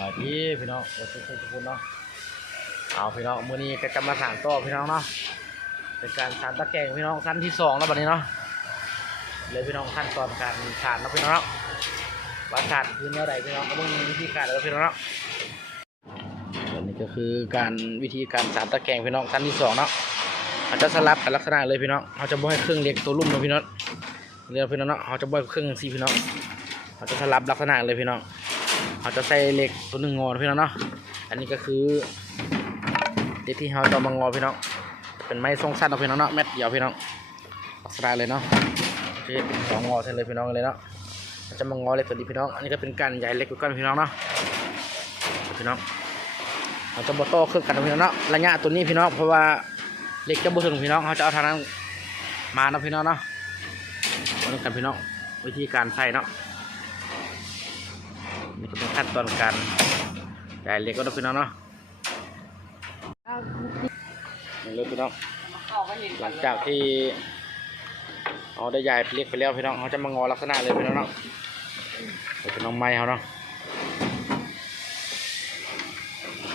มาที่พี่น้องทุกคนทุกคนเนาะเอาพี่น้องมื้อนี้ก็จะมาสานต่อพี่น้องเนาะเป็นการสานตะแกรงพี่น้องขั้นที่สองแล้วบัดนี้เนาะเลยพี่น้องขั้นตอนการสานนะพี่น้องเนาะว่าสานคือเมื่อใดพี่น้องก็ต้องมีวิธีการแล้วพี่น้องเนาะอันนี้ก็คือการวิธีการสานตะแกรงพี่น้องขั้นที่สองเนาะเขาจะสลับกันลักษณะเลยพี่น้องเขาจะบ่ให้เครื่องเล็กตัวลุ่มเนาะพี่น้องเรียกพี่น้องเนาะเขาจะบ่ให้เครื่องสี่พี่น้องเขาจะสลับลักษณะเลยพี่น้อง เขาจะใส่เหล็กตัวหนึ่งงอพี่น้องเนาะ อันนี้ก็คือเหล็กที่เราจะมางอพี่น้อง เป็นไม้ทรงสั้นเอาพี่น้องเนาะเม็ดเดียวพี่น้องลักษณะเลยเนาะโอเคเป็นสองงอเส้นเลยพี่น้องเลยเนาะเราจะมางอเหล็กตัวนี้พี่น้อง อันนี้ก็เป็นการใหญ่เล็กกว่ากันพี่น้องเนาะ พี่น้องเราจะบโต้เครื่องกันพี่น้องเนาะ ระยะตัวนี้พี่น้องเพราะว่าเหล็กจะบ่ถึงพี่น้องเขาจะเอาทางนั้นมาเนาะพี่น้องเนาะวันนี้กันพี่น้องวิธีการใส่เนาะ นี่ก็เป็นขั้นตอนการใหญ่เล็กก็ต้องพี่น้องเนาะนี่เลยพี่น้องหลังจากที่เอาได้ใหญ่เล็กไปแล้วพี่น้องเขาจะมางอลักษณะเลยพี่น้องเนาะนี่เป็นน้องไม้เขาเนาะ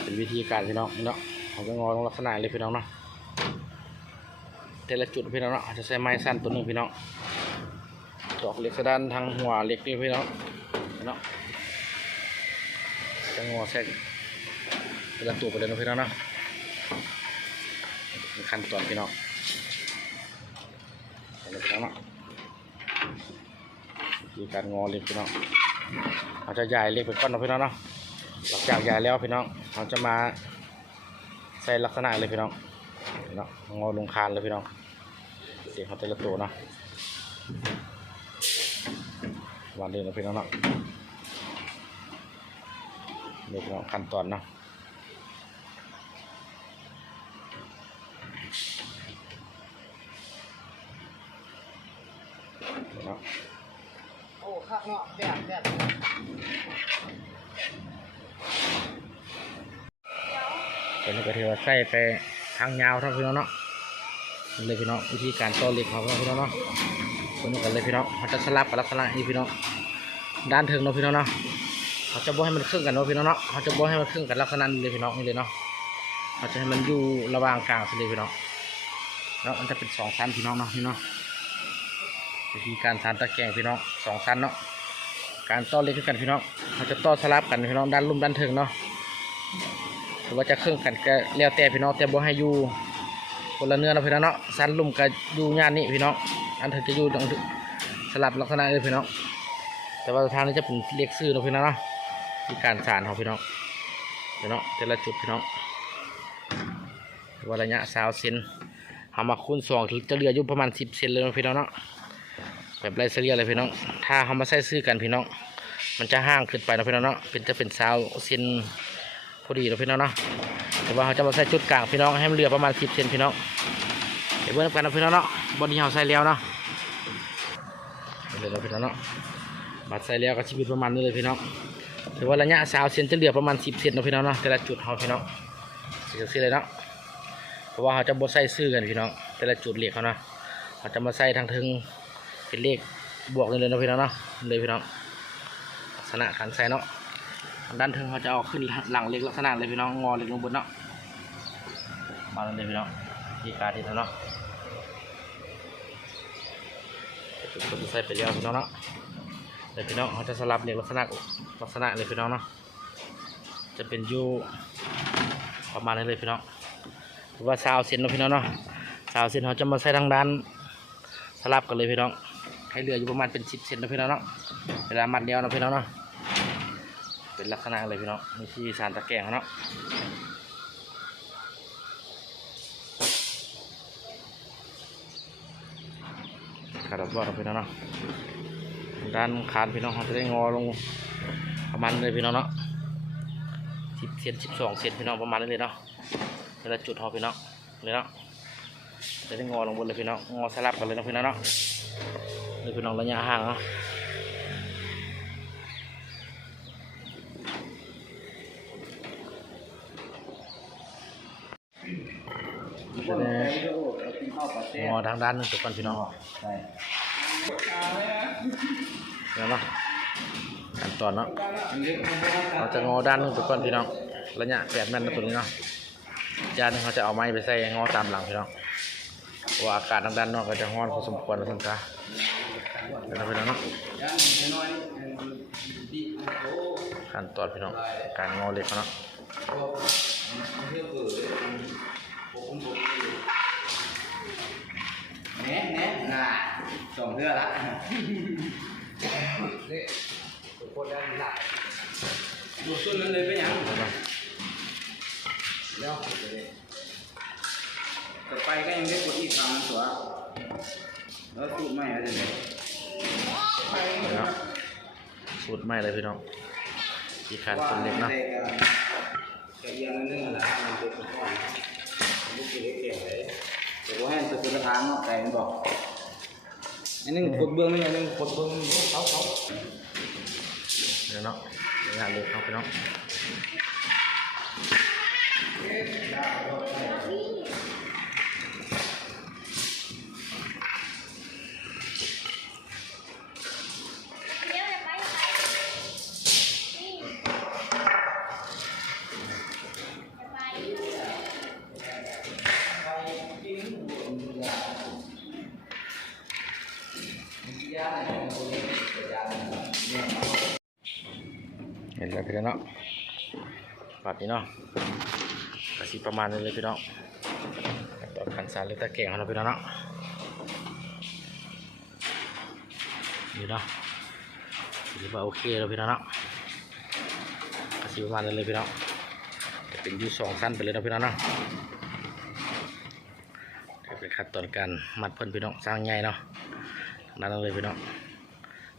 เป็นวิธีการพี่น้องเนาะเขาจะงอลงลักษณะเลยพี่น้องเนาะแต่ละจุดพี่น้องเนาะจะใช้ไม้สั้นตัวหนึ่งพี่น้องตอกเล็กสะด้านทางหัวเล็กนี่พี่น้องเนาะ จะงอแทรกเป็นละตัวไปเลยนะพี่น้องเนาะขั้นตอนพี่น้องเอาเลยพี่น้องเนาะวิธีการงอเล็กพี่น้องเราจะใหญ่เล็กไปก้อนนะพี่น้องเนาะหลังจากใหญ่แล้วพี่น้องเราจะมาใส่ลักษณะเลยพี่น้องพี่น้องงอลงคานเลยพี่น้องเสียงเขาแต่ละตัวเนาะวันเดียวนะพี่น้องเนาะ เด็กเนาะขั้นตอนเนาะเนาะโอ้ข้างนอกแบบแบบตัวนี้ก็ถือว่าใส่ไปทางยาวเท่าพี่น้องเนาะเลยพี่น้องวิธีการต่อเหล็กของพี่น้องเนาะตัวนี้กันเลยพี่น้องเขาจะสลับกับลักษณะนี้พี่น้องด้านถึงเนาะพี่น้องเนาะ เขาจะบ่ให้มันครึ่งกันเนาะพี่น้องเนาะเขาจะบ่ให้มันครึ่งกันลักษณะนี้เลยพี่น้องนี่เลยเนาะเขาจะให้มันอยู่ระหว่างกลางเลยพี่น้องแล้วมันจะเป็นสองชั้นพี่น้องเนาะพี่น้องวิธีการสานตะแกรงพี่น้องสองชั้นเนาะการต่อเล็กกันพี่น้องเขาจะต่อสลับกันพี่น้องด้านลุ่มด้านถึงเนาะหรือว่าจะเครื่องกันก็แล้วแต่พี่น้องแต่บ่ให้อยู่คนละเนื้อนะพี่น้องเนาะสันลุ่มกับอยู่งานนี้พี่น้องอันถึงจะอยู่ตรงสลับลักษณะเลยพี่น้องแต่ว่าทางนี้จะเป็นเรียกซื้อเนาะพี่น้องเนาะ ที่การสานของพี่น้องพี่น้องแต่ละจุดพี่น้องว่าระยะสาวเซนเอามาคูณสองถึงจะเหลืออยู่ประมาณสิบเซนเลยพี่น้องเนาะแบบไรเสียเลยพี่น้อง ถ้าเอามาใส่ซื้อกันพี่น้อง มันจะห่างขึ้นไปนะพี่น้องเนาะเป็นจะเป็นสาวเซนพอดีเราพี่น้องเนาะแต่ว่าเขาจะมาใส่จุดกลางพี่น้องให้มันเหลือประมาณสิบเซนพี่น้องเดี๋ยวเบิ่งกันนะพี่น้องเนาะบอดี้เขาใส่แล้วเนาะเดี๋ยวเราพี่น้องเนาะบัดใส่แล้วก็ชีวิตประมาณนี้เลยพี่น้อง ถือว่าระยะสาวเซนจะเหลือประมาณสิบเซนเนาะพี่น้องเนาะแต่ละจุดเขาพี่น้องสิบเซนเลยเนาะเพราะว่าเขาจะบดใส่ซื้อกันพี่น้องแต่ละจุดเหล็กเขาเนาะเขาจะมาใส่ทางถึงเป็นเลขบวกเลยเลยนาะพี่น้องเนาะเลยพี่น้องลักษณะการใส่เนาะด้านทิงเขาจะเอาขึ้นหลังเล็กลักษณะเลยพี่น้องงอเล็กลงบนเนาะมาเลยพี่น้องที่การที่เนาะจุดใส่ไปแล้วพี่น้องเนาะ เลยพี่น้องเขาจะสลับเล็กลักษณะลักษณะเลยพี่น้องเนาะจะเป็นยูประมาณนี้เลยพี่น้องหรือว่าซาวเซนเนาะพี่น้องเนาะซาวเซนเขาจะมาใส่ทางด้านสลับกันเลยพี่น้อง ให้เหลืออยู่ประมาณเป็นสิบเซนเนาะพี่น้องเนาะเวลามัดเดียวเนาะพี่น้องเนาะเป็นลักษณะเลยพี่น้องมีที่สารตะแกรงเขาเนาะกระดับบอดพี่น้องเนาะ ด้านคานพี่น้องเขาจะได้งอลงประมาณเลยพี่น้องเนาะสิบเซนสิบสองเซนพี่น้องประมาณนี้เลยเนาะแต่ละจุดเขาพี่น้องเลยเนาะจะได้งอลงบนเลยพี่น้องงอสลับกันเลยนะพี่น้องเนาะเลยพี่น้องระยะห่างเนาะงอทางด้านนึงตุกคนพี่น้องใช่ เนาะขั้นตอนเนาะเราจะงอด้านนึงไปก่อนพี่น้องระยะแปดเมตรนะตัวนี้เนาะจานเขาจะเอาไม้ไปใส่งอตามหลังพี่น้องว่าอากาศทางด้านนอกก็จะร้อนพอสมควรนะท่านคะเดี๋ยวเราไปแล้วเนาะขั้นตอนพี่น้องการงอเล็กเนาะแหน่แหน่น่ะ สองเทื่อละนี่ทุกคนได้หลายดูต้นนั้นเลยไปยังเดี๋ยวต่อไปก็ยังได้กดอีกครั้งตัวแล้วสูตรใหม่อะไรเนี่ยเนาะสูตรใหม่เลยพี่น้องอีกขั้นเป็นเหล็กเนาะกระเอียงนึงอะไรมันเป็นก้อนลูกเล็กเก่งเลยเดี๋ยวให้ตัวกระถางเนาะแต่มันบอก อันนึงกดเบื้องนี่อันนึงกดเบื้องเขาเขาเดี๋ยวเนาะเดี๋ยวงานเลยครับพี่น้อง นแล้วพี่น้องเนาะปัดนี้เนาะกระสีประมาณนี้เลยพี่น้องตอขันสารเลยตะเกียงของเราพี่น้องเนาะนี่เนาะถือว่าโอเคแล้วพี่น้องเนาะกระสีประมาณนี้เลยพี่น้องจะเป็นยูสองสั้นไปเลยเนาะพี่น้องเนาะจะเป็นขั้นตอนการมัดเพิ่นพี่น้องสร้างใหญ่เนาะนั่นเลยพี่น้อง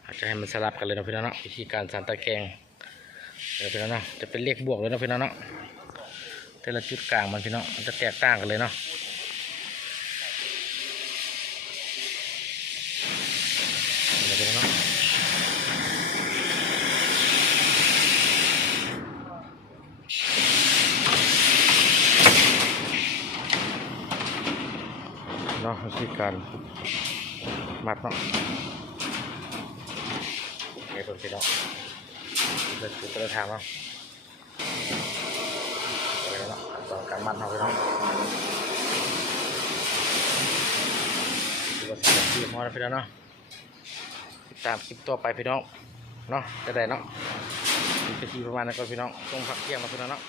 อาจจะให้มันสลับกันเลยเนาะพี่น้องเนาะวิธีการสานตะแกรง เดี๋ยวพี่น้องเนาะจะเป็นเลขบวกเลยนะพี่น้องเนาะแต่ละจุดกลางมันพี่น้องมันจะแตกต่างกันเลยเนาะเดี๋ยวพี่น้องเนาะเนาะวิธีการมัดเนาะเดี๋ยวพี่น้อง เดินคือเดินทางเนาะไปแล้วเนาตอนการมัดเอาไปเนาะดูว่าสิ่งที่มอแล้วพี่น้องเนาะติดตามคลิปต่อไปพี่น้องเนาะจะได้เนาะมีพิธีประมาณนั้นก็พี่น้องต้องพักเที่ยงมาพี่น้องเนาะ